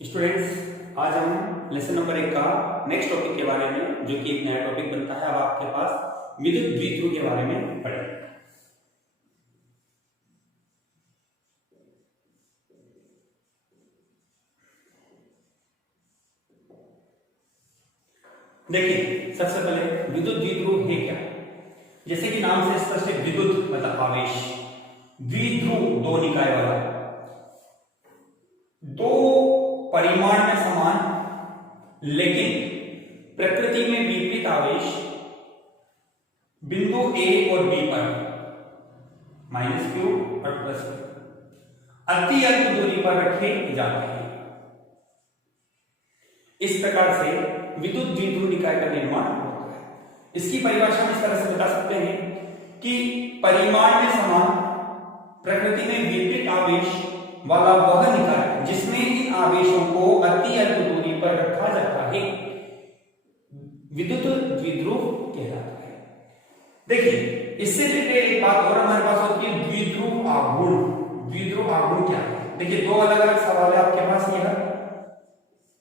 Students, आज हम lesson number 1 का नेक्स्ट टॉपिक के बारे में, जो कि एक नया टॉपिक बनता है अब आपके पास, विद्युत द्विध्रुव के बारे में पढ़ेंगे। देखिए, सबसे पहले विद्युत द्विध्रुव है क्या? जैसे कि नाम से स्पष्ट है, विद्युत मतलब आवेश, द्विध्रुव दो निकाय वाला, दो परिमाण में समान लेकिन प्रकृति में विपरीत आवेश बिंदु ए और बी पर -q और +q अति अल्प दूरी पर रखे जाते हैं। इस प्रकार से विद्युत द्विध्रुव निकाय का निर्माण होता है। इसकी परिभाषा हम इस तरह से बता सकते हैं कि परिमाण में समान प्रकृति में विपरीत आवेश वाला वह निकाय जिसमें इन आवेशों को अति अल्प दूरी पर रखा जाता है विद्युत द्विध्रुव कहलाता है। देखिए, इससे रिलेटेड एक बात और हमारे पास होती है, द्विध्रुव आघूर्ण। द्विध्रुव आघूर्ण क्या है? देखिए, दो अलग अलग सवाल है आपके पास। यह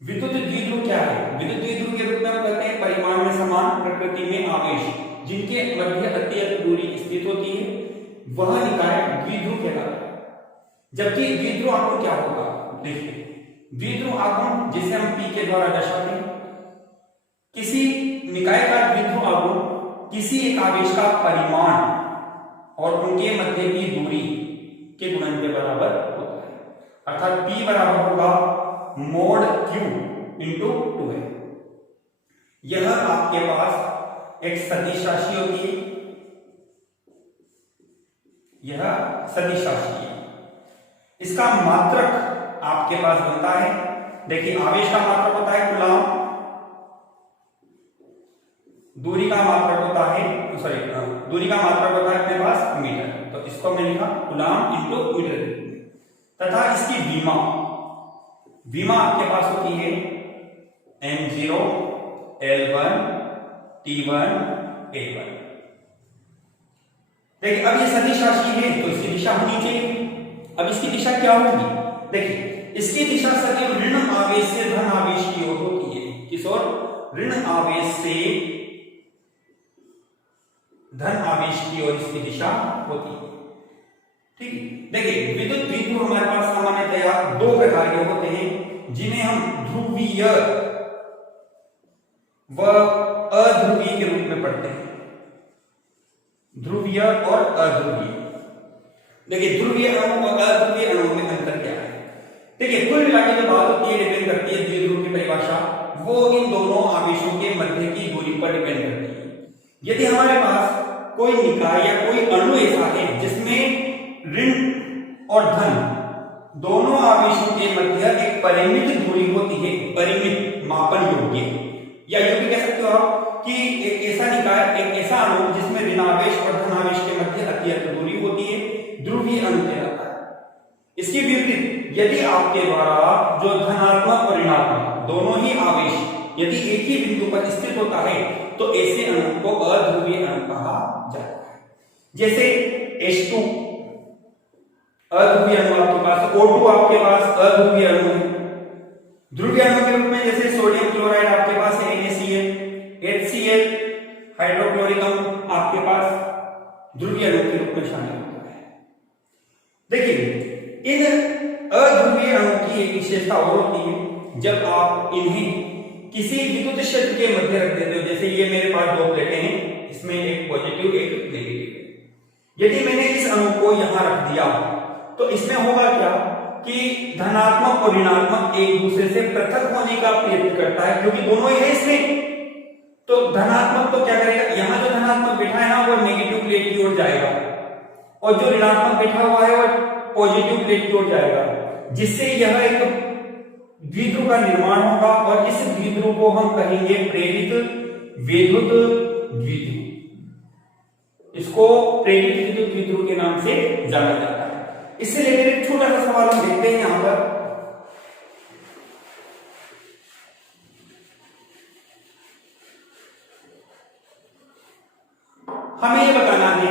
विद्युत द्विध्रुव क्या है? विद्युत द्विध्रुव के रूप में हम कहते हैं परिमाण में समान प्रकृति में आवेश जिनके मध्य अति अल्प दूरी स्थित होती है, वह निकाय द्विध्रुव कहलाता है। जबकि द्विध्रुव आघूर्ण क्या होगा? देखिए, द्विध्रुव आघूर्ण जिसे हम P के द्वारा दर्शाते हैं, किसी निकाय का द्विध्रुव आघूर्ण किसी एक आवेश का परिमाण और उनके मध्य की दूरी के गुणन के बराबर होता है। अर्थात P बराबर होगा मोड Q इंटू 2a। यह आपके पास एक सदिश राशि होती है, यह सदिश राशि है। इसका मात्रक आपके पास बनता है, देखिए, आवेश का मात्रक होता है कूलाम, दूरी का मात्रक होता है दूरी का मात्रक होता है अपने पास मीटर। तो इसको मैं लिखा कूलाम इंटू मीटर तथा इसकी विमा आपके पास होती है m0 L1 T1 A1। देखिए, अब ये सदिश राशि है तो इसकी दिशा होनी चाहिए। अब इसकी दिशा क्या होगी? देखिए, इसकी दिशा सदैव ऋण आवेश से धन आवेश की ओर होती है। किस ओर? ऋण आवेश से धन आवेश की ओर इसकी दिशा होती है। ठीक है। देखिए, विद्युत द्विध्रुव हमारे पास सामान्यतया दो प्रकार के होते हैं, जिन्हें हम ध्रुवीय व अध्रुवीय के रूप में पढ़ते हैं। ध्रुवीय और अध्रुवीय। देखिए, ध्रुवीय अणु और अध्रुवीय अणु में अंतर क्या है? देखिए, कुल मिला के जो बात होती है, डिपेंड करती है द्विध्रुव की परिभाषा, वो इन दोनों आवेशों के मध्य की दूरी पर डिपेंड करती है। यदि हमारे पास कोई निकाय या कोई अणु ऐसा है जिसमें ऋण और धन दोनों आवेशों के मध्य एक परिमित दूरी होती है, परिमित मापन योग्य, या यूं भी कह सकते हो आप कि एक ऐसा निकाय, एक ऐसा अणु जिसमें ऋणावेश और धनावेश के मध्य अति अल्प दूरी होती है, ध्रुवीय अणु कहलाता है। इसके विपरीत यदि आपके द्वारा जो धनात्मक और ऋणात्मक दोनों ही आवेश यदि एक ही बिंदु पर स्थित होता है, तो ऐसे अणु को अध्रुवीय अणु कहा जाता है। जैसे H2 अध्रुवीय अणु आपके पास, O2 आपके पास अध्रुवीय अणु है। ध्रुवीय अणु के रूप में जैसे सोडियम क्लोराइड आपके पास है NaCl, HCl हाइड्रोक्लोरिक आपके पास ध्रुवीय अणु के रूप में शामिल होता है। देखिए, इन अध्रुवीय अणु की एक विशेषता और होती है, जब आप इन्हें किसी विद्युत क्षेत्र के मध्य रख देते हो। जैसे ये मेरे पास दो प्लेटें हैं, इसमें एक पॉजिटिव एक नेगेटिव। यदि मैंने इस अणु को यहां रख दिया तो इसमें होगा क्या कि धनात्मक और ऋणात्मक एक दूसरे से पृथक होने का प्रयत्न करता है, क्योंकि दोनों ही है इसमें। तो धनात्मक तो क्या करेगा, यहां जो धनात्मक बैठा है ना, वो नेगेटिव प्लेट की ओर जाएगा, और जो ऋणात्मक बैठा हुआ है वो पॉजिटिव प्लेट की ओर जाएगा, जिससे यह एक द्विध्रुव का निर्माण होगा। और इस द्विध्रुव को हम कहेंगे प्रेरित विद्युत द्विध्रुव। इसको प्रेरित विद्युत द्विध्रुव के नाम से जाना जाता है। इससे रिलेटेड एक छोटा सा सवाल हम देखते हैं यहां पर। हमें ये बताना है,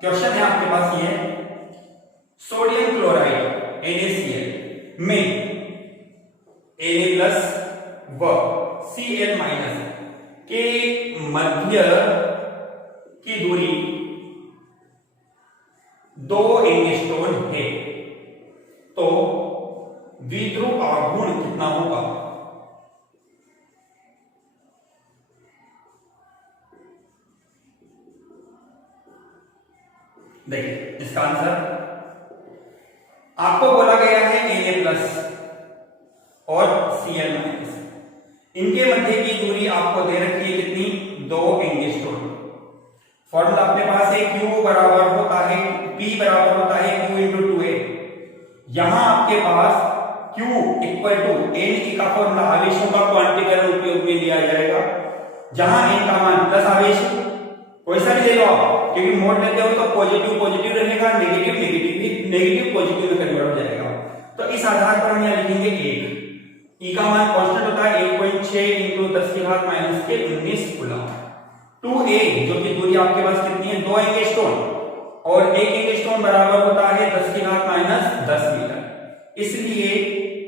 क्वेश्चन है आपके पास ये, सोडियम क्लोराइड NaCl में व Cl माइनस के मध्य की दूरी 2 एंगस्ट्रॉम है, तो द्विध्रुव आघूर्ण कितना होगा? देखिए इसका आंसर आपको बोला गया है Na प्लस और Cl माइनस, इनके मध्य की दूरी आपको दे रखी है कितनी? 2 एंगस्ट्रॉम। फॉर्मूला अपने पास है Q बराबर होता है P बराबर होता है Q इंटू 2A। यहां आपके पास Q इक्वल टू N का फॉर्मूला आवेशों का क्वांटीकरण उपयोग में लिया जाएगा, जहां N का मान प्लस आवेश कोई सा भी ले लो आप, क्योंकि मोड लेते हो तो पॉजिटिव पॉजिटिव रहेगा, नेगेटिव नेगेटिव नेगेटिव पॉजिटिव में कन्वर्ट हो जाएगा। तो इस आधार पर हम यहां लिखेंगे 1। E का मान कांस्टेंट होता है 1.6 इंटू 10 की घात माइनस के 19 कूलम। 2A जो कि दूरी आपके पास कितनी है? 2 एंगस्ट्रॉम, और 1 एंगस्ट्रॉम बराबर होता है 10 की घात माइनस 10 मीटर। इसलिए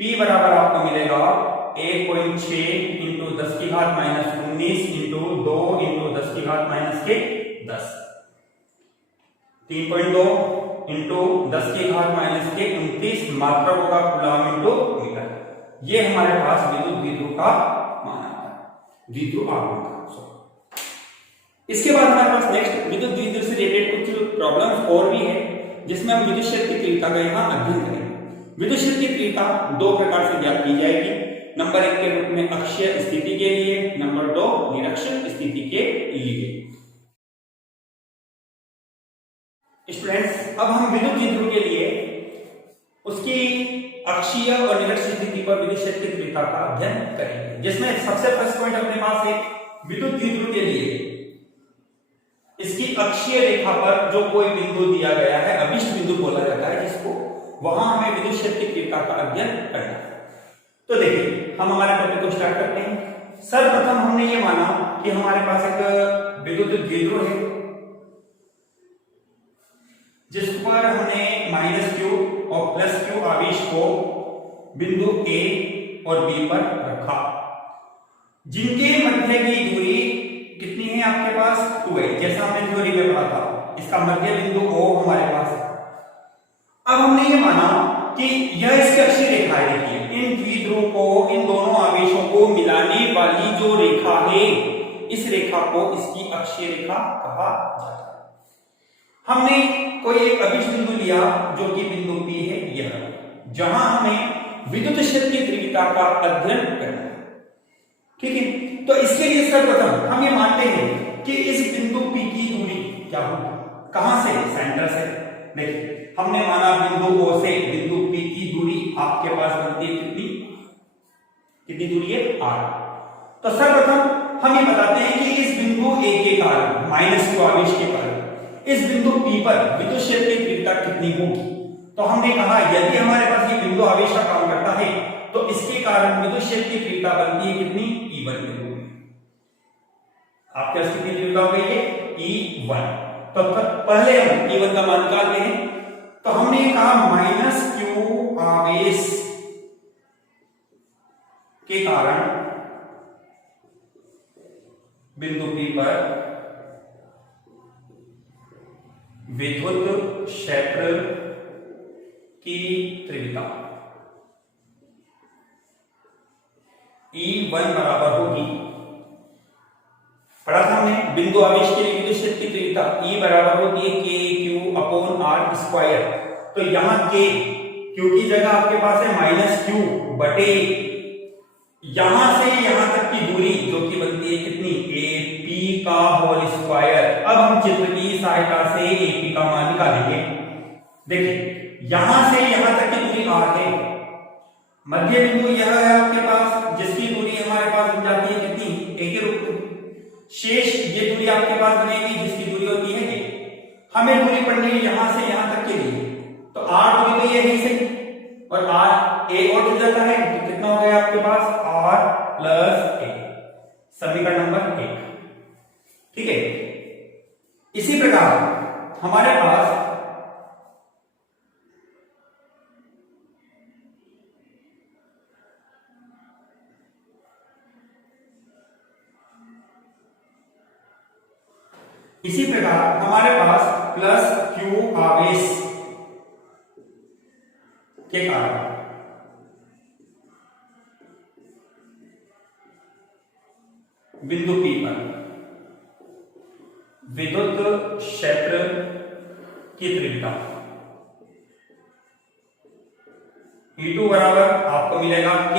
P बराबर आपको मिलेगा 1.6 इंटू 10 की घात माइनस 19 इंटू 2 इंटू 10 की घात माइनस के 10, 3.2 इंटू 10 की घात माइनस के 29 मात्रा होगा कूलम इंटू मीटर। ये हमारे पास विद्युत द्विध्रुव का मान आता है, द्विध्रुव आघूर्ण का। इसके बाद हमारे पास नेक्स्ट विद्युत द्विध्रुव से रिलेटेड कुछ प्रॉब्लम्स और भी है, जिसमें हम विद्युत क्षेत्र की तीव्रता का यहाँ अध्ययन करेंगे। विद्युत क्षेत्र की तीव्रता 2 प्रकार से ज्ञात की जाएगी। नंबर 1 के रूप में अक्षीय स्थिति के लिए, नंबर 2 निरक्षीय स्थिति के लिए। स्टूडेंट्स, अब हम विद्युत द्विध्रुव के लिए उसकी अक्षीय और निरक्षीय स्थिति पर विद्युत क्षेत्र की तीव्रता का अध्ययन करेंगे, जिसमें सबसे फर्स्ट पॉइंट अपने पास है विद्युत द्विध्रुव के लिए इसकी अक्षीय रेखा पर जो कोई बिंदु दिया गया है, अभिष्ट बिंदु बोला जाता है जिसको, वहां हमें विद्युत क्षेत्र की तीव्रता का अध्ययन करना है। तो देखिए हम हमारे टॉपिक को स्टार्ट करते हैं। सर्वप्रथम हमने ये माना कि हमारे पास एक विद्युत द्विध्रुव है, जिस पर हमने -q और +q आवेश को बिंदु A और B पर रखा, जिनके मध्य की दूरी कितनी है आपके पास? 2 है, जैसा हमने थ्योरी में पढ़ा था। इसका मध्य बिंदु O हमारे पास है। अब हमने ये माना कि यह इसकी अक्षीय रेखा है। देखिए इन द्विध्रुव को, इन दोनों आवेशों को मिलाने वाली जो रेखा है, इस रेखा को इसकी अक्षीय रेखा कहा जाता है। हमने कोई एक अभिष्ट बिंदु लिया जो कि बिंदु P है, यह जहां हमें विद्युत क्षेत्र की तीव्रता का अध्ययन करना है। ठीक है, तो इसके लिए सर्वप्रथम हम ये मानते हैं कि इस बिंदु P की दूरी क्या होगी? कहां से? सेंटर से। देखिए हमने माना बिंदु O से बिंदु P की दूरी आपके पास बनती है कितनी? कितनी दूरी है? r। तो सर्वप्रथम हम ये बताते हैं कि इस बिंदु A के कारण, -q आवेश के कारण इस बिंदु P पर विद्युत क्षेत्र की तीव्रता कितनी होगी? तो हमने कहा यदि हमारे पास ये बिंदु आवेश का काम करता है तो इसके कारण विद्युत क्षेत्र की तीव्रता बनती है कितनी? E1 के रूप में। आपके पास कितनी तीव्रता हो गई है? E1। तो पहले हम E1 का मान निकालते हैं। तो हमने कहा -q आवेश के कारण बिंदु P पर विद्युत क्षेत्र की तीव्रता E1 बराबर होगी, पढ़ा था हमने बिंदु आवेश के लिए विद्युत क्षेत्र की तीव्रता E बराबर होती है kq/r²। तो यहां k, q की जगह आपके पास है -q बटे यहां से यहां तक की दूरी जो कि बनती है कितनी? AP का होल स्क्वायर। अब हम चित्र की सहायता से AP का मान निकालेंगे। देखिए यहां से यहां तक की दूरी r है, मध्य बिंदु यह है आपके पास, जिसकी दूरी हमारे पास बन जाती है कितनी? a के रूप में। शेष ये दूरी आपके पास बनेगी जिसकी दूरी होती है a। हमें दूरी पढ़नी है यहां से यहां तक के लिए, तो r दूरी तो यही से, और r a और जुड़ जाता है, तो कितना हो गया आपके पास? r + a, समीकरण नंबर 1। ठीक है, इसी प्रकार हमारे पास इसी प्रकार हमारे पास प्लस क्यू आवेश के कारण बिंदु P पर विद्युत क्षेत्र की तीव्रता E2 बराबर आपको मिलेगा K,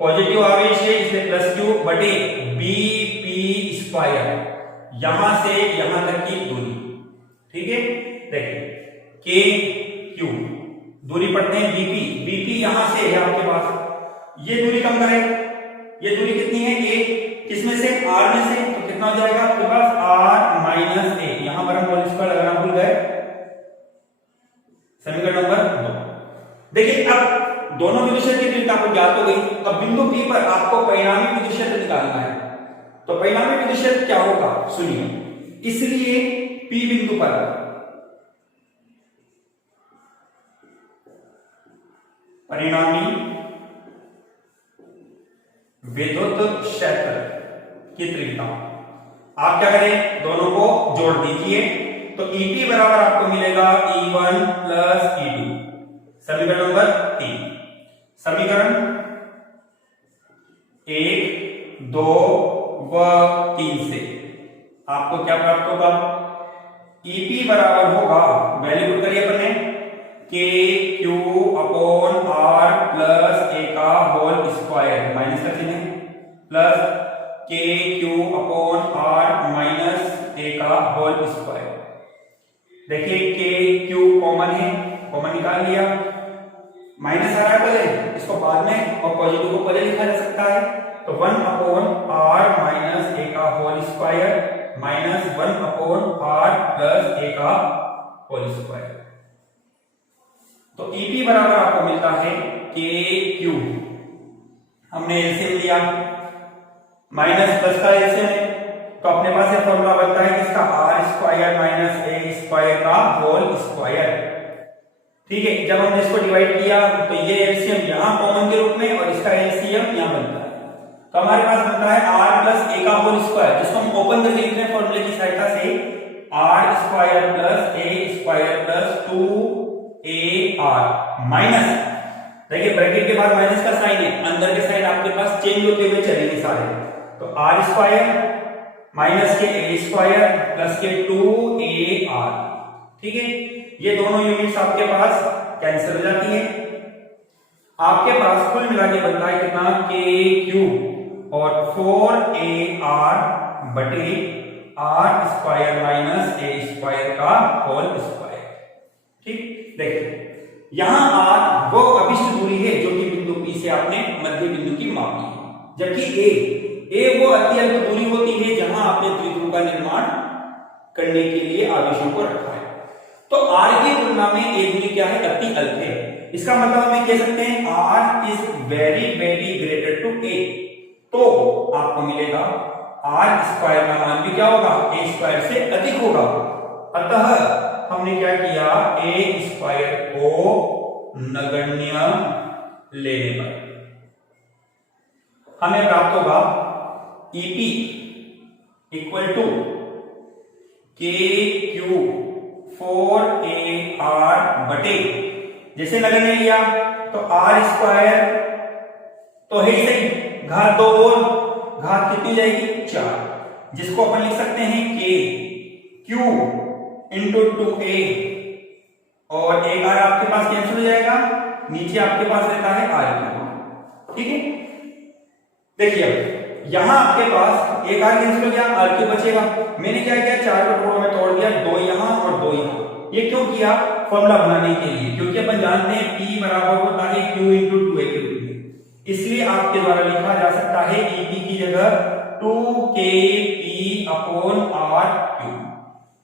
पॉजिटिव आवेश है इसलिए प्लस क्यू बटे बी पी स्क्वायर, यहां से यहां तक की दूरी। ठीक है, देखिए के क्यू दूरी पढ़ते हैं बीपी, बीपी यहां से है आपके पास, ये दूरी कम करें, ये दूरी कितनी है ए, किसमें से आर में से, तो कितना हो जाएगा आपके पास आर माइनस ए, यहां पर हम होल स्क्वायर लगाना भूल गए, समीकरण नंबर 2। देखिए अब दोनों विद्युत क्षेत्र की तीव्रता आपको ज्ञात हो गई, अब बिंदु P पर आपको परिणामी विद्युत क्षेत्र निकालना है। तो परिणामी विद्युत क्षेत्र क्या होगा सुनिए, इसलिए P बिंदु पर परिणामी विद्युत क्षेत्र की तीव्रता आप क्या करें, दोनों को जोड़ दीजिए, तो EP बराबर आपको मिलेगा E1 प्लस E2, समीकरण नंबर 3। समीकरण 1, 2 व 3 से आपको क्या प्राप्त होगा, EP बराबर होगा, वैल्यू पुट करिए अपने, के Q upon R plus A का होल स्क्वायर, माइनस का चिन्ह प्लस के Q upon are minus A का होल स्क्वायर। देखिए के क्यू कॉमन है, कॉमन निकाल लिया, माइनस आ रहा है पहले, इसको बाद में और पॉजिटिव को पहले लिखा जा सकता है, तो 1 अपॉन आर माइनस ए का whole square minus 1 upon R plus A का होल स्क्वायर। तो EP बराबर आपको मिलता है के क्यू, हमने एलसीएम लिया, माइनस प्लस का एलसीएम है, तो अपने पास ये फॉर्मूला बनता है किसका, R square minus A square का होल स्क्वायर। ठीक है, जब हमने इसको डिवाइड किया तो ये एलसीएम यहां कॉमन के रूप में और इसका एलसीएम यहां बनता है, तो हमारे पास बनता है आर प्लस ए का होल स्क्वायर, जिसको हम ओपन करके लिख रहे हैं फॉर्मूले की सहायता से, R square plus A square plus 2AR minus, देखिए ब्रैकेट के बाद माइनस का साइन है, अंदर के साइन आपके पास चेंज होते हुए चलेंगे सारे, तो आर स्क्वायर माइनस के ए स्क्वायर प्लस के 2AR। ठीक है, ये दोनों यूनिट्स आपके पास कैंसिल हो जाती है, आपके पास कुल मिला के बनता है कितना, के क्यू और 4AR बटे R square minus A square का होल स्क्वायर। ठीक, देखिए यहां आर वो अभिष्ट दूरी है जो कि बिंदु P से आपने मध्य बिंदु की मापी है, जबकि ए वो अति अल्प दूरी होती है जहां आपने द्विध्रुव का निर्माण करने के लिए आवेशों को रखा है। तो आर की तुलना में ए दूरी क्या है, अति अल्प है, इसका मतलब हम कह सकते हैं R is very very greater to A, तो आपको मिलेगा आर स्क्वायर का मान भी क्या होगा, ए स्क्वायर से अधिक होगा। अतः हमने क्या किया, ए स्क्वायर को नगण्य लेने पर हमें प्राप्त होगा EP इक्वल टू के क्यू 4AR बटे, जैसे नगण्य लिया तो आर स्क्वायर तो है ही सही, घात 2 और घात कितनी जाएगी 4, जिसको अपन लिख सकते हैं के क्यू इंटू 2A और एक आर आपके पास कैंसिल हो जाएगा, नीचे आपके पास रहता है आर। ठीक है, देखिए अब यहां आपके पास एक आर कैंसिल हो गया, आर क्यू बचेगा, मैंने क्या किया 4 को टुकड़ों में तोड़ दिया, 2 यहां और 2 यहां। ये क्यों किया, फॉर्मूला बनाने के लिए, क्योंकि अपन जानते हैं P बराबर होता है Q इंटू 2A के रूप में, इसलिए आपके द्वारा लिखा जा सकता है EP की जगह 2KP अपॉन RQ।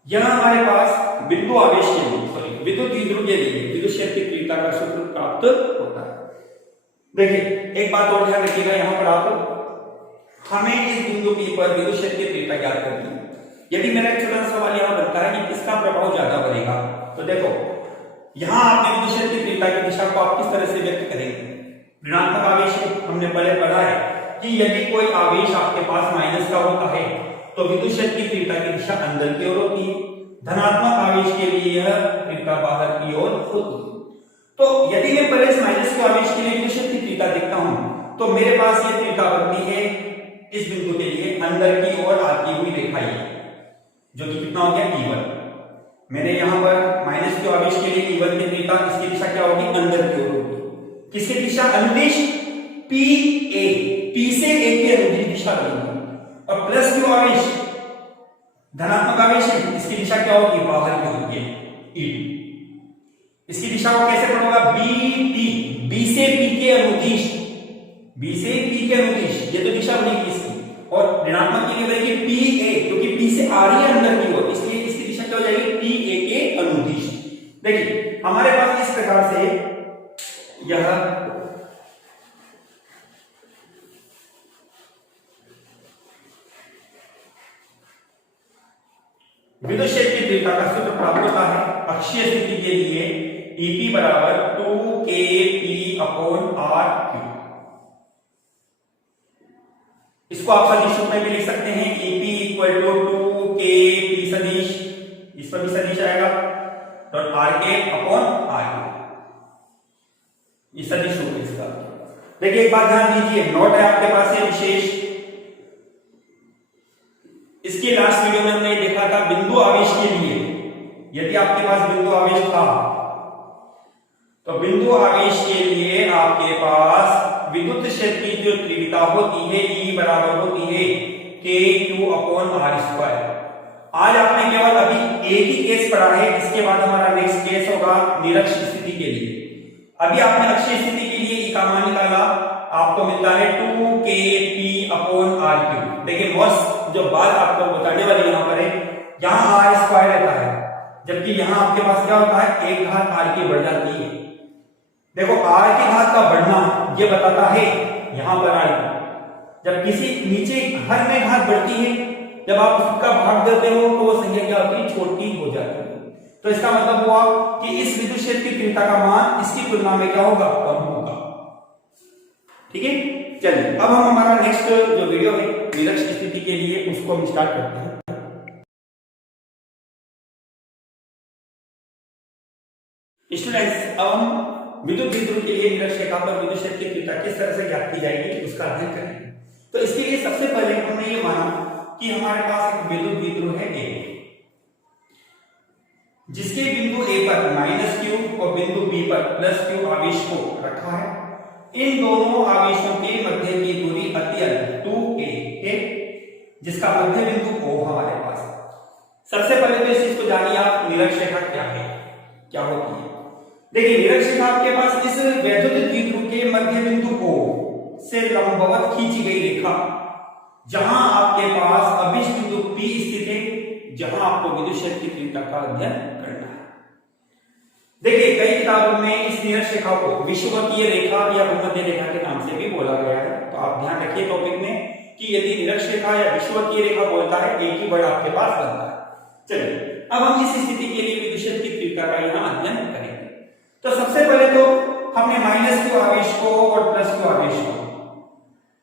यहां हमारे पास बिंदु आवेश के लिए, सॉरी विद्युत द्विध्रुव के लिए विद्युत क्षेत्र की तीव्रता का सूत्र प्राप्त होता है। देखिए एक बात और ध्यान रखिएगा, यहां पर आप हमें इस बिंदु P पर विद्युत क्षेत्र की तीव्रता ज्ञात करनी है। यदि मेरा एक छोटा सवाल यहां बनता है कि किसका प्रभाव ज्यादा बढ़ेगा, तो देखो यहां आपने विद्युत क्षेत्र की तीव्रता की दिशा को आप किस तरह से व्यक्त करेंगे, ऋणात्मक आवेश हमने पहले पढ़ा है कि यदि कोई आवेश आपके पास माइनस का होता है तो विद्युत क्षेत्र की तीव्रता की दिशा अंदर की ओर होती है, धनात्मक आवेश के लिए यह तीव्रता बाहर की ओर होती है। तो यदि मैं प्लस माइनस के आवेश के लिए विद्युत क्षेत्र की तीव्रता देखता हूं तो मेरे पास ये तीव्रता बनती है इस बिंदु के लिए अंदर की ओर आती हुई रेखा ये, जो कि कितना हो गया E1। मैंने यहां पर माइनस के आवेश के लिए E1 की तीव्रता, इसकी दिशा क्या होगी, अंदर की ओर होगी। किसकी दिशा, अनुदिश PA, P से A की अनुदिश दिशा बनेगी। और प्लस क्यू आवेश धनात्मक आवेश है, इसकी दिशा क्या होगी, बाहर की होगी E2। इसकी दिशा को कैसे पढ़ोगा, BT, B से P के अनुदिश, B से P के अनुदिश, ये तो दिशा बनेगी इसकी। और ऋणात्मक की बनेगी PA, क्योंकि P से आ रही है अंदर की ओर, इसलिए इसकी दिशा क्या हो जाएगी, PA के अनुदिश। देखिए हमारे पास इस प्रकार से यह विद्युत क्षेत्र की तीव्रता का सूत्र प्राप्त होता है अक्षीय स्थिति के लिए EP बराबर 2kP/r3। इसको आप सदिश रूप में भी लिख सकते हैं, EP इक्वल टू 2kP सदिश, इस पर भी सदिश आएगा, डॉट r/r। ये सदिश रूप है इसका। देखिए एक बात ध्यान दीजिए, नोट है आपके पास ये विशेष, इसके लास्ट वीडियो में हमने देखा था बिंदु आवेश के लिए, यदि आपके पास बिंदु आवेश था तो बिंदु आवेश के लिए आपके पास विद्युत क्षेत्र की जो तीव्रता होती है E बराबर होती है kQ/r²। आज आपने केवल अभी एक ही केस पढ़ा है, इसके बाद हमारा नेक्स्ट केस होगा निरक्षीय स्थिति के लिए। अभी आपने अक्षीय स्थिति के लिए E का मान निकाला, आपको मिलता है 2kP/r3। देखिए मोस्ट जो बात आपको बताने वाली यहां पर है, यहां r² रहता है, जबकि यहां आपके पास क्या होता है, एक घात r की बढ़ जाती है। देखो r की घात का बढ़ना ये बताता है यहां पर r, जब किसी नीचे हर में घात बढ़ती है, जब आप उसका भाग देते हो तो वो संख्या क्या होती है, छोटी हो जाती है। तो इसका मतलब हुआ कि इस विद्युत क्षेत्र की तीव्रता का मान इसकी तुलना में क्या होगा, कम होगा। ठीक है, चलिए अब हम हमारा नेक्स्ट जो वीडियो है निरक्षीय स्थिति के लिए उसको हम स्टार्ट करते हैं। स्टूडेंट्स अब हम विद्युत द्विध्रुव के लिए निरक्षीय रेखा पर विद्युत क्षेत्र की तीव्रता किस तरह से ज्ञात की जाएगी उसका अध्ययन करेंगे। तो इसके लिए सबसे पहले हमने ये माना कि हमारे पास एक विद्युत द्विध्रुव है A, जिसके बिंदु A पर -q और बिंदु B पर +q आवेश को रखा है। इन दोनों आवेशों के मध्य की दूरी अत्यंत 2a है, जिसका मध्य बिंदु O हमारे पास। सबसे पहले तो इस चीज को जानिए आप, निरक्षीय रेखा क्या है, क्या होती है। देखिए निरक्षीय रेखा आपके पास इस वैद्युत द्विध्रुव के मध्य बिंदु O से लंबवत खींची गई रेखा, जहां आपके पास अभिष्ट बिंदु P स्थित है, जहां आपको विद्युत क्षेत्र की तीव्रता का अध्ययन करना है। देखिए कई किताबों में इस निरक्षीय रेखा को विषुवतीय रेखा या भूमध्य रेखा के नाम से भी बोला गया है। तो आप ध्यान रखिए टॉपिक में कि यदि निरक्षीय रेखा या विषुवतीय रेखा बोलता है, एक ही वर्ड आपके पास बनता है। चलिए अब हम इस स्थिति के लिए विद्युत क्षेत्र की तीव्रता का यहाँ अध्ययन करेंगे। तो सबसे पहले तो हमने -q आवेश को और +q आवेश को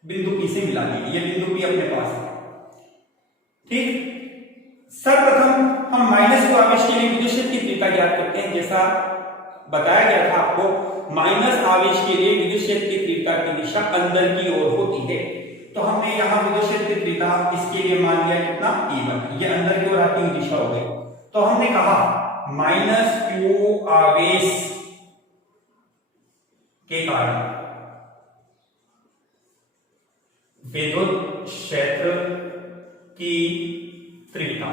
बिंदु P से मिला दिया, ये बिंदु P अपने पास है। ठीक, सर्वप्रथम हम -q आवेश के लिए विद्युत क्षेत्र की तीव्रता ज्ञात करते हैं। जैसा बताया गया था आपको, माइनस आवेश के लिए विद्युत क्षेत्र की तीव्रता की दिशा अंदर की ओर होती है। तो हमने यहाँ विद्युत क्षेत्र की तीव्रता इसके लिए मान लिया कितना, E1, ये अंदर की ओर आती हुई दिशा हो गई। तो हमने कहा -q आवेश के कारण विद्युत क्षेत्र की तीव्रता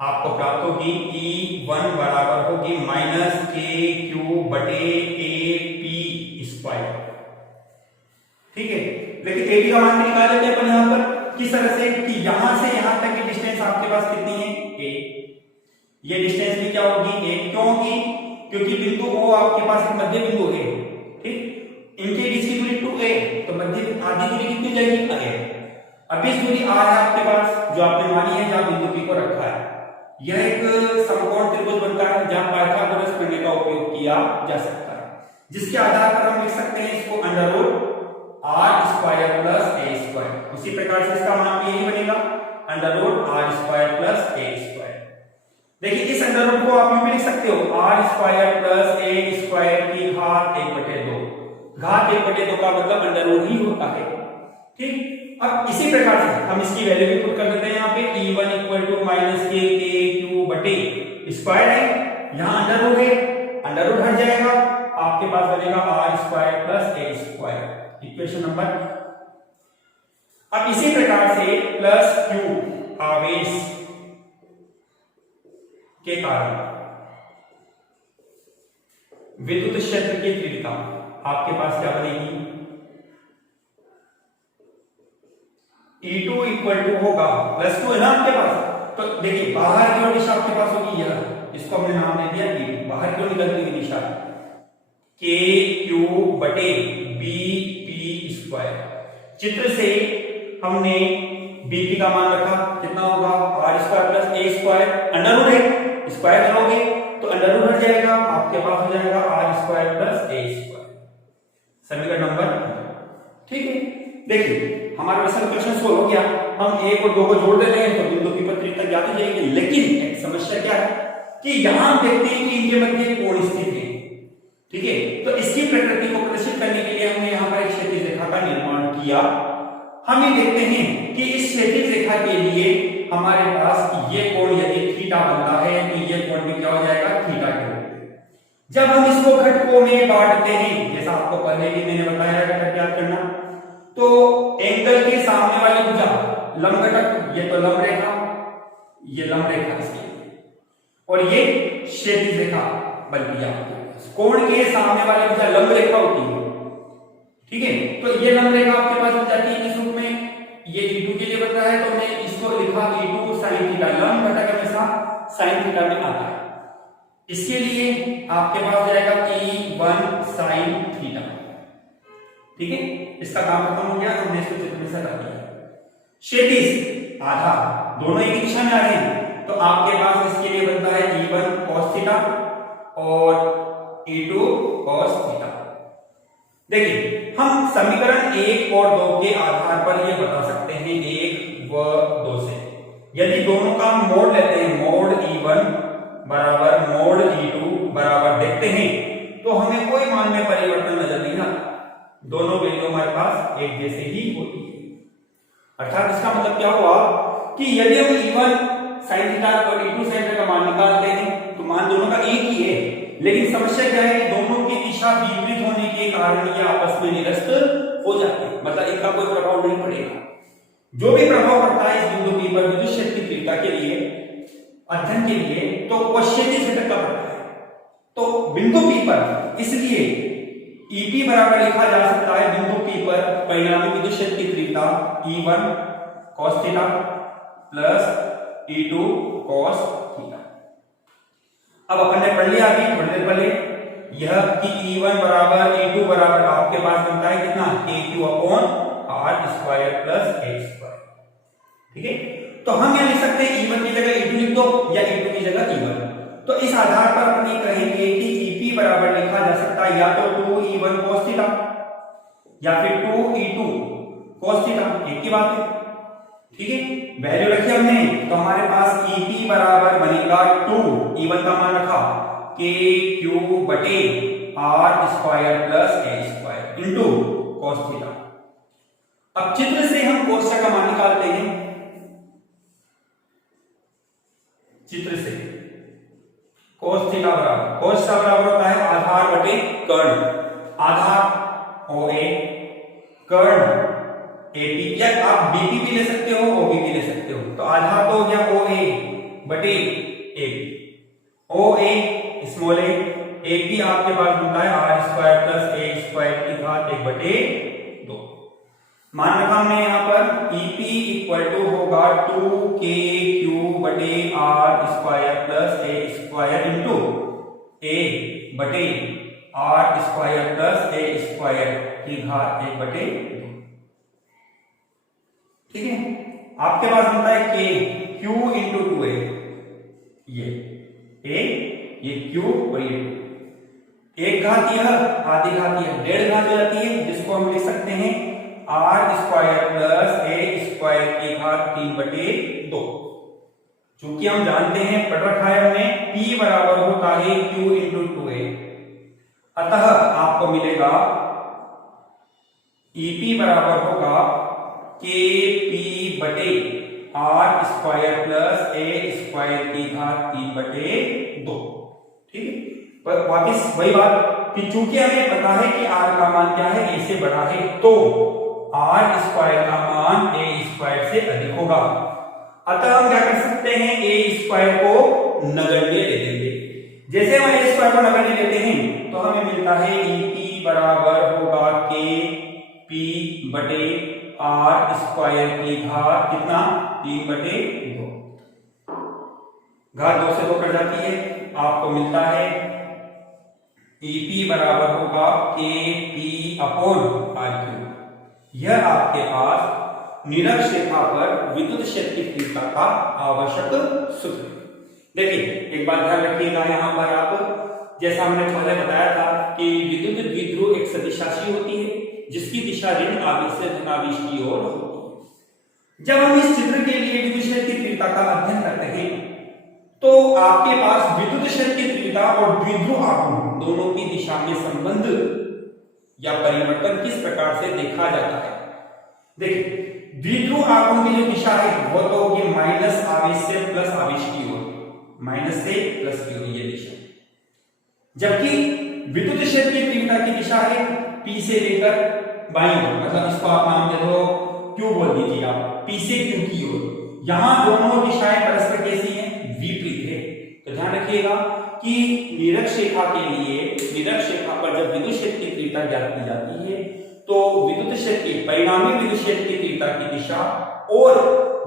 आपको प्राप्त होगी E1 बराबर होगी -kq/AP²। ठीक है, लेकिन AB का मान निकाल लेते हैं अपन यहां पर किस तरह से कि यहां से यहां तक की डिस्टेंस आपके पास कितनी है, a। ये डिस्टेंस भी क्या होगी, a। क्यों होगी, क्योंकि बिंदु O आपके पास एक मध्य बिंदु है। ठीक, इनके बीच की दूरी 2a, तो मध्य आधी दूरी कितनी हो जाएगी, a। अब इस दूरी r है आपके पास, जो आपने मानी है, जहां बिंदु P को रखा है। यह एक समकोण त्रिभुज बनता है जहां पाइथागोरस प्रमेय का उपयोग किया जा सकता है, जिसके आधार पर हम लिख सकते हैं इसको √2a R square plus A square. उसी प्रकार से इसका मान भी यही बनेगा, under root R square plus A square. देखिए इस अंडर रूट को आप यूं भी लिख सकते हो, R square plus A square की घात 1/2। घात 1/2 का मतलब अंडर रूट ही होता है। ठीक, अब इसी प्रकार से हम इसकी वैल्यू भी पुट कर देते हैं। यहाँ पे e1 equal to minus K Q बटे स्क्वायर है, यहाँ अंडर रूट है, अंडर रूट हट जाएगा, आपके पास बनेगा R square plus A square. Equation number. अब इसी प्रकार से प्लस क्यू आवेश के कारण विद्युत क्षेत्र की तीव्रता आपके पास क्या बनेगी, E2 इक्वल टू होगा प्लस 2 है ना आपके पास, तो देखिए बाहर की ओर दिशा आपके पास होगी यह, इसको हमने नाम दे दिया E2, बाहर की ओर निकलती हुई दिशा के क्यू बटे बी पी स्क्वायर। चित्र से हमने बीपी का मान रखा, कितना होगा R square plus A square, under root है, स्क्वायर करोगे तो अंडर रूट हट जाएगा, आपके पास हो जाएगा R square plus A square. समीकरण नंबर। ठीक है, देखिए हमारा वैसा क्वेश्चन सोल्व हो गया। हम एक और दो को जोड़ देते हैं तो बिंदु की पत्रिका ज्ञात हो जाएगी। लेकिन एक समस्या क्या है कि यहां देखते हैं कि इनके मध्य कोण स्थित है। ठीक है, तो इसकी प्रकृति को प्रदर्शित करने के लिए हमने यहाँ पर एक क्षैतिज रेखा का निर्माण किया। हम ये देखते हैं कि इस क्षैतिज रेखा के लिए हमारे पास ये कोण यदि थीटा बनता है तो ये कोण भी क्या हो जाएगा, थीटा के रूप में। जब हम इसको घटकों में बांटते हैं, जैसा आपको पहले भी मैंने बताया घटक याद करना, तो एंगल के सामने वाली भुजा लंब घटक, ये तो लंब रेखा, ये लंब रेखा इसकी, और ये क्षैतिज रेखा बल्कि कोण के सामने वाली भुजा लंब रेखा होती है। ठीक है, तो ये लंब रेखा आपके पास हो जाती है इस रूप में, ये E2 के लिए बन रहा है तो हमने इसको लिखा E2 sin थीटा। लंब घटक हमेशा sin थीटा में आता है, इसके लिए आपके पास हो जाएगा E1 sin थीटा। ठीक है, इसका काम खत्म हो गया, हमने इसको चित्र में सटा दिया। क्षैतिज आधार दोनों एक दिशा में आ रहे हैं तो आपके पास इसके लिए बनता है E1 cos थीटा और E2 cos थीटा। देखिए हम समीकरण 1 और 2 के आधार पर यह बता सकते हैं 1 व 2 से, यदि दोनों का मोड लेते हैं, मोड E1 बराबर मोड E2 बराबर देखते हैं तो हमें कोई मान में परिवर्तन नजर नहीं आता, दोनों वैल्यू हमारे पास एक जैसे ही होती है। अर्थात इसका मतलब क्या हुआ कि यदि हम E1 sin थीटा और E2 sin थीटा का मान निकालते हैं तो मान दोनों का एक ही है, लेकिन समस्या क्या है कि दोनों की दिशा विपरीत होने के कारण ये आपस में निरस्त हो जाते हैं, मतलब इनका कोई प्रभाव नहीं पड़ेगा। जो भी प्रभाव पड़ता है इस बिंदु P पर विद्युत क्षेत्र की तीव्रता के लिए अध्ययन के लिए तो वो क्षैतिज घटक का पड़ता है। तो बिंदु P पर इसलिए EP बराबर लिखा जा सकता है बिंदु P पर परिणामी विद्युत क्षेत्र की तीव्रता E1 cos theta plus E2 cos theta. अब अपन ने पढ़ लिया अभी थोड़ी देर पहले यह कि E1 बराबर E2 बराबर आपके पास बनता है कितना, KQ upon R square plus A square. ठीक है, तो हम यह लिख सकते हैं E1 की जगह E2 लिख दो या E2 की जगह E1। तो इस आधार पर अपन ये कहेंगे कि EP बराबर लिखा जा सकता है या तो 2E1 cos थीटा या फिर 2E2 cos थीटा, एक ही बात है। ठीक है, वैल्यू रखी हमने तो हमारे पास EP बराबर बनेगा 2, E1 का मान रखा KQ बटे R square plus A square into cos theta. अब चित्र से हम cos का मान निकालते हैं, चित्र से cos थीटा बराबर होता है आधार बटे कर्ण, आधार OA कर्ण AP, या आप BP भी ले सकते हो OB भी ले सकते हो। तो आधार तो हो गया OA बटे AP, OA small a, AP आपके पास बनता है R square plus A square की घात 1/2। मान रखा हमने यहाँ पर EP इक्वल टू होगा 2KQ बटे R square plus A square into A बटे R square plus A square की घात 1/2। ठीक है, आपके पास बनता है K Q इंटू 2A, ये A ये Q और ये 2, एक घात यह आधी घात यह, 1.5 घात हो जाती है जिसको हम लिख सकते हैं R square plus A square की घात 3/2। चूंकि हम जानते हैं, पढ़ रखा है हमने, P बराबर होता है Q इंटू 2A, अतः आपको मिलेगा EP बराबर होगा KP बटे R square plus A square की घात 3/2। ठीक है, पर वापिस वही बात कि चूंकि हमें पता है कि आर का मान क्या है, ए से बड़ा है, तो आर स्क्वायर का मान ए स्क्वायर से अधिक होगा। अतः हम क्या कर सकते हैं, ए स्क्वायर को नगण्य ले लेंगे। जैसे हम ए स्क्वायर को नगण्य लेते हैं तो हमें मिलता है EP बराबर होगा के पी बटे आर स्क्वायर की घात कितना, 3/2। घात 2 से 2 कट जाती है, आपको मिलता है EP बराबर होगा के पी अपॉन आर क्यूब। यह आपके पास निरक्ष रेखा पर विद्युत क्षेत्र की तीव्रता का आवश्यक सूत्र। देखिए एक बात ध्यान रखिएगा, यहाँ पर आप, जैसा हमने पहले बताया था कि विद्युत द्विध्रुव एक सदिश राशि होती है जिसकी दिशा ऋण आवेश से धन आवेश की ओर होती है। जब हम इस चित्र के लिए विद्युत क्षेत्र की तीव्रता का अध्ययन करते हैं तो आपके पास विद्युत क्षेत्र की तीव्रता और द्विध्रुव आघूर्ण दोनों की दिशा में संबंध या परिवर्तन किस प्रकार से देखा जाता है। देखिए द्विध्रुव आघूर्ण की जो दिशा है वो तो होगी माइनस आवेश से प्लस आवेश की ओर, माइनस से प्लस की ओर ये दिशा, जबकि विद्युत क्षेत्र की तीव्रता की दिशा है P से लेकर बाईं ओर, मतलब इसको आप नाम दे दो Q बोल दीजिए आप, P से Q की ओर। यहां दोनों दिशाएं परस्पर कैसी हैं, विपरीत है। तो ध्यान रखिएगा कि निरक्ष रेखा के लिए, निरक्ष रेखा पर जब विद्युत क्षेत्र की तीव्रता ज्ञात की जाती है तो विद्युत क्षेत्र की, परिणामी विद्युत क्षेत्र की तीव्रता की दिशा और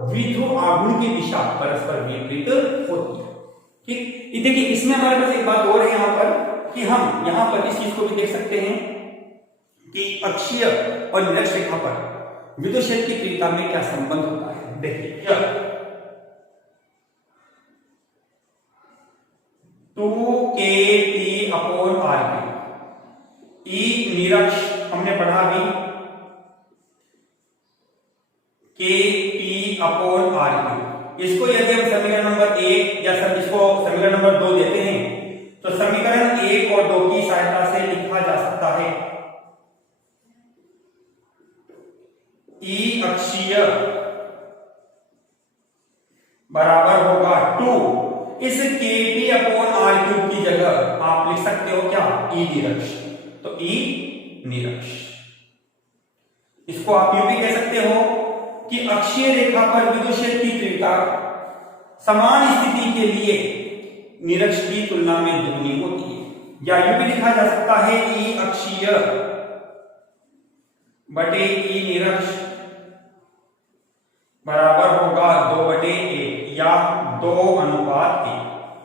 द्विध्रुव आघूर्ण की दिशा परस्पर विपरीत होती है। ठीक, देखिए इसमें हमारे पास एक बात और है यहाँ पर कि हम यहाँ पर इस चीज को भी देख सकते हैं कि अक्षीय और निरक्ष रेखा पर विद्युत क्षेत्र की तीव्रता में क्या संबंध होता है। देखिए 2kT अपॉन आर, ई निरक्ष हमने पढ़ा भी KP अपॉन आर। इसको यदि हम समीकरण नंबर 1 या इसको समीकरण नंबर 2 देते हैं तो समीकरण 1 और 2 की सहायता से लिखा जा सकता है ई अक्षीय बराबर होगा 2, इस KP अपॉन आर क्यूब की जगह आप लिख सकते हो क्या, ई निरक्ष। तो ई निरक्ष, इसको आप यूं भी कह सकते हो कि अक्षीय रेखा पर विद्युत क्षेत्र की तीव्रता समान स्थिति के लिए निरक्ष की तुलना में दुगनी होती है, या यूं भी लिखा जा सकता है ई अक्षीय बटे ई निरक्ष बराबर होगा 2/1 या 2:1।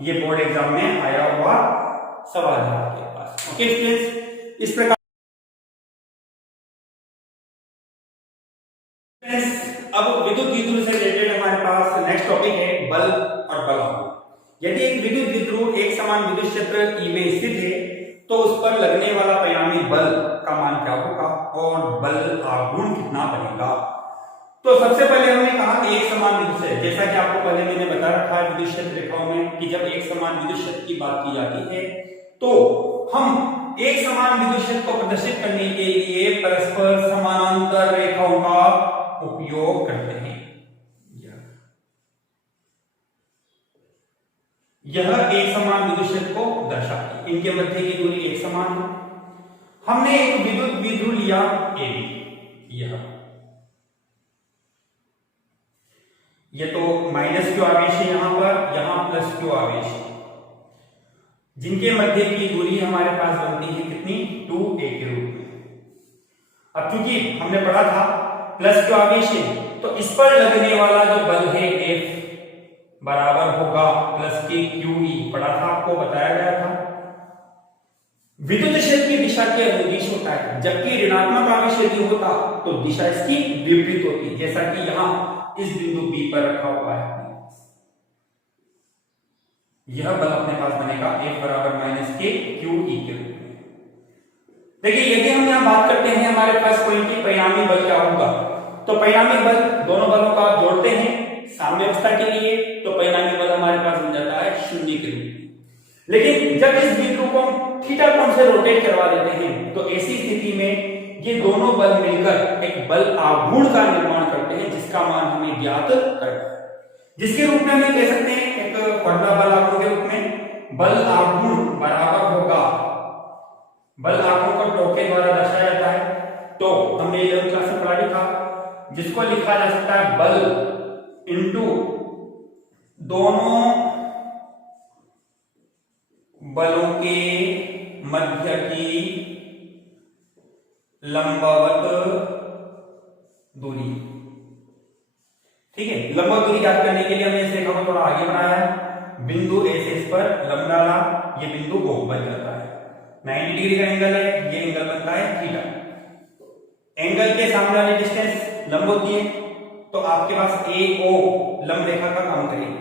ये बोर्ड एग्जाम में आया हुआ सवाल है आपके पास। ओके स्टूडेंट्स, इस प्रकार अब विद्युत द्विध्रुव से रिलेटेड हमारे पास नेक्स्ट टॉपिक है बल और बल। यदि एक विद्युत द्विध्रुव एक समान विद्युत क्षेत्र E में स्थित है तो उस पर लगने वाला परिणामी बल का मान क्या होगा और बल आघूर्ण कितना बनेगा। तो सबसे पहले हमने कहा कि एक समान विद्युत क्षेत्र, जैसा कि आपको पहले मैंने बता रखा है विद्युत क्षेत्र रेखाओं में कि जब एक समान विद्युत क्षेत्र की बात की जाती है तो हम एक समान विद्युत क्षेत्र को प्रदर्शित करने के लिए परस्पर समानांतर रेखाओं का उपयोग करते हैं। यह एक समान विद्युत क्षेत्र को दर्शाती है, इनके मध्य की दूरी एक समान है। हमने एक विद्युत द्विध्रुव लिया AB, ये तो माइनस क्यू आवेश है यहां पर, यहां प्लस क्यू आवेश है, जिनके मध्य की दूरी हमारे पास बनती है कितनी, 2a के रूप में। अब चूंकि हमने पढ़ा था प्लस क्यू आवेश है तो इस पर लगने वाला जो बल है F बराबर होगा प्लस के QE, पढ़ा था, आपको बताया गया था। विद्युत क्षेत्र की दिशा के अनुदिश होता है, जबकि ऋणात्मक आवेश यदि होता तो दिशा इसकी विपरीत होती, जैसा कि यहां इस बिंदु B पर रखा हुआ है। यह बल अपने पास बनेगा F बराबर माइनस के QE के रूप में। देखिए यदि हम यहां हम बात करते हैं हमारे फर्स्ट पॉइंट की, परिणामी बल क्या होगा। तो परिणामी बल, दोनों बलों का आप जोड़ते हैं साम्य अवस्था के लिए, तो परिणामी बल हमारे पास बन जाता है 0 के रूप में। लेकिन जब इस द्विध्रुव को थीटा कोण से रोटेट करवा देते हैं, तो ऐसी स्थिति में ये दोनों बल मिलकर एक बल आघूर्ण का निर्माण करते हैं, जिसका मान हमें ज्ञात करना है, जिसके रूप में हमें कह सकते हैं एक फॉर्मूला बल आघूर्ण के रूप में, बल आघूर्ण बराबर होगा, बल आघूर्ण को टो के द्वारा दर्शाया जाता है। तो हमने 11वीं क्लास में पढ़ा था, जिसको लिखा जा सकता है बल इंटू दोनों बलों के मध्य की लंबवत दूरी। ठीक है, लंबवत दूरी ज्ञात करने के लिए हमने इस रेखा को थोड़ा आगे बढ़ाया है, बिंदु ए से इस पर लंब डाला, ये बिंदु O बन जाता है। 90 डिग्री का एंगल है, ये एंगल बनता है थीटा। एंगल के सामने वाली डिस्टेंस लंब होती है, तो आपके पास AO लंब रेखा का काम करेगी।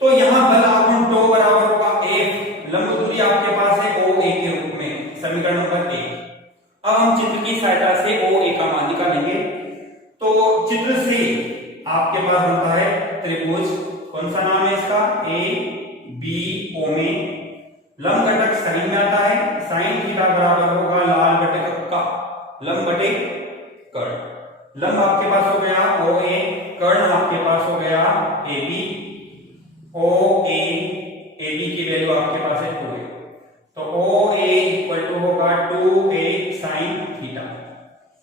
तो यहां बल आघूर्ण टो बराबर होगा F, लंब दूरी आपके पास है OA के रूप में, समीकरण नंबर 1। अब हम चित्र की सहायता से OA का मान निकालेंगे। तो चित्र से आपके पास बनता है त्रिभुज, कौन सा नाम है इसका, ABO में लंब घटक साइन में आता है, साइन थीटा बराबर होगा लाल घटक का लंब बटे कर्ण। लंब आपके पास हो गया OA, कर्ण आपके पास हो गया AB, OA AB की वैल्यू आपके पास है 2a, तो OA इक्वल टू होगा 2a sin theta,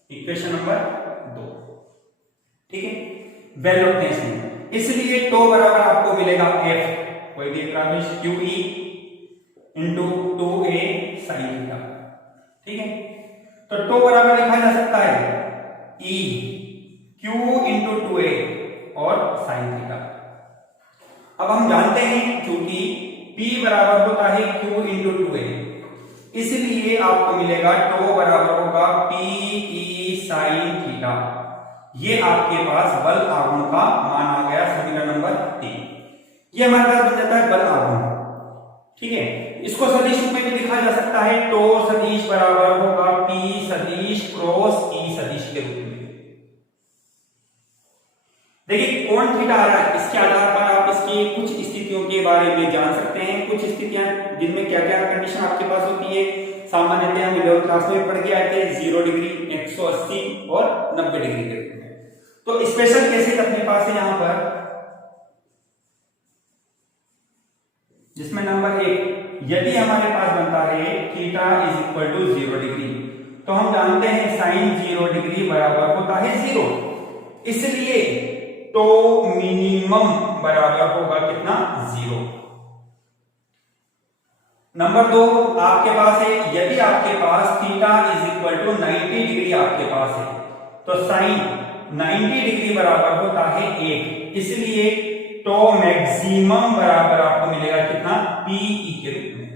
equation number 2। ठीक है, वैल्यू रखते हैं इसमें, इसलिए टो बराबर आपको मिलेगा F, कोई भी प्रावेश QE into 2a sin theta. ठीक है, तो टो बराबर लिखा जा सकता है E Q इंटू 2a और sin थीटा। अब हम जानते हैं क्योंकि P बराबर होता है Q इंटू 2a, इसलिए आपको मिलेगा टो बराबर होगा PE sin थीटा। ये आपके पास बल आघूर्ण का मान आ गया, समीकरण नंबर 3। ये हमारे पास बन जाता है बल आघूर्ण। ठीक है, इसको सदिश रूप में भी लिखा जा सकता है, टो सदिश बराबर होगा P सदिश क्रॉस E सदिश के रूप में। देखिए कोण थीटा आ रहा है, इसके आधार पर आप इसकी कुछ स्थितियों के बारे में जान सकते हैं, कुछ स्थितियां जिनमें क्या क्या कंडीशन आपके पास होती है। सामान्यतः हम 11वीं क्लास में पढ़ के आए थे, 0 डिग्री, 180 और 90 डिग्री के रूप में। तो स्पेशल केसेस अपने पास है यहां पर, जिसमें नंबर 1, यदि हमारे पास बनता है theta is equal to 0 degree, तो हम जानते हैं साइन 0 डिग्री बराबर होता है 0, इसलिए तो मिनिमम बराबर होगा कितना, 0। नंबर 2 आपके पास है, यदि आपके पास theta is equal to 90 degree आपके पास है, तो साइन 90 डिग्री बराबर होता है 1, इसलिए तो मैक्सिमम बराबर आपको मिलेगा कितना, PE के रूप में।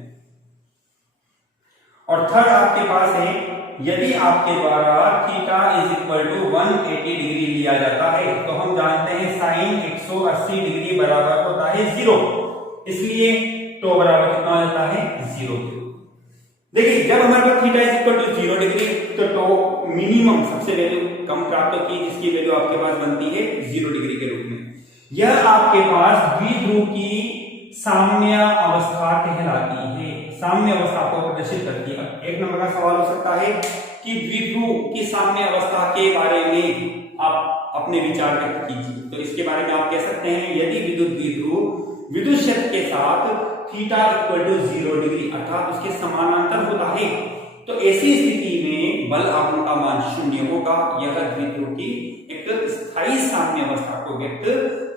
और थर्ड आपके पास है, यदि आपके द्वारा theta is equal to 180 degree लिया जाता है, तो हम जानते हैं साइन 180 डिग्री बराबर होता है 0, इसलिए तो बराबर कितना हो जाता है, 0। देखिए जब हमारे पास theta is equal to 0 degree, तो मिनिमम सबसे वैल्यू कम प्राप्त की, जिसकी वैल्यू आपके पास बनती है 0 डिग्री के रूप में। यह आपके पास द्विध्रुव की साम्य अवस्था कहलाती है, साम्य अवस्था को प्रदर्शित करती है। एक नंबर का सवाल हो सकता है कि द्विध्रुव की साम्य अवस्था के बारे में आप अपने विचार व्यक्त कीजिए। तो इसके बारे में आप कह सकते हैं, यदि विद्युत द्विध्रुव विद्युत क्षेत्र के साथ थीटा इक्वल टू 0 डिग्री अर्थात उसके समानांतर होता है, तो ऐसी स्थिति में बल आघूर्ण का मान 0 होगा। यह द्विध्रुव की एक स्थायी साम्य अवस्था को व्यक्त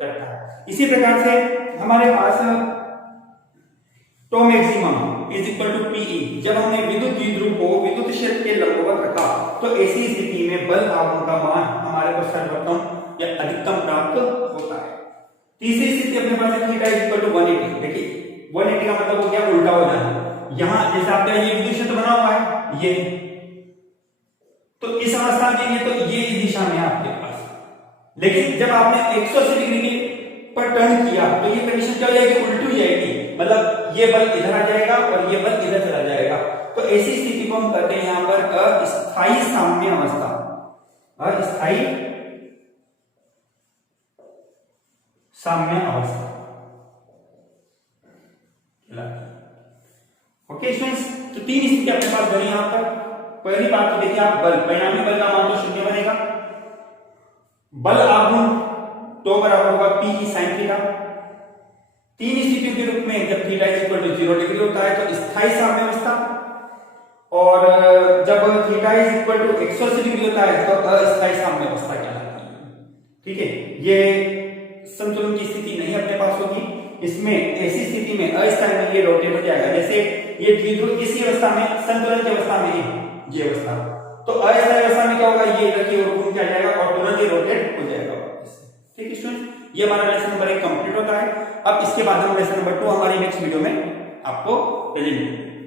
करता है। इसी प्रकार से हमारे पास टो maximum is equal to PE, जब हमने विद्युत द्विध्रुव को विद्युत क्षेत्र के लंबवत रखा, तो ऐसी स्थिति में बल आघूर्ण का मान हमारे को सर्वोत्तम या अधिकतम प्राप्त होता है। तीसरी स्थिति अपने पास है थीटा इज इक्वल टू 180। देखिए 180 का मतलब हो गया उल्टा हो जाना। यहां जैसे आपका ये विद्युत क्षेत्र बना हुआ है, ये तो इस अवस्था के लिए तो ये इस दिशा में है आपके पास, लेकिन जब आपने 180 डिग्री पर टर्न किया तो ये कंडीशन क्या हो जाएगी, उल्टी हो जाएगी। मतलब ये बल इधर आ जाएगा और ये बल इधर चला जाएगा। तो ऐसी स्थिति को हम कहते हैं यहां पर अस्थायी साम्य अवस्था। अस्थायी साम्य अवस्था। ओके स्टूडेंट्स, तो 3 स्थिति अपने पास बनी यहां पर। पहली बात तो देखिए आप बल, परिणामी बल का मान तो 0 बनेगा। बल आघूर्ण तो बराबर होगा P की sin थीटा। 3 स्थितियों के रूप में जब थीटा 0 डिग्री होता है तो स्थायी साम्य अवस्था, और जब थीटा 180 डिग्री होता है तो अस्थायी साम्य अवस्था कहलाती है। ठीक है, ये संतुलन की स्थिति नहीं अपने पास होगी। इसमें ऐसी स्थिति में अस्थायी में ये रोटेट हो जाएगा, जैसे ये द्विध्रुव किसी अवस्था में, संतुलन की अवस्था में है ये अवस्था, तो अस्थायी अवस्था में क्या होगा, ये रखिए और घूम के आ जाएगा और तुरंत ये रोटेट हो जाएगा वापस। ठीक है स्टूडेंट, ये हमारा लेसन नंबर 1 कंप्लीट होता है। अब इसके बाद हम लेसन नंबर 2 हमारी नेक्स्ट वीडियो में आपको प्रेजेंट करेंगे।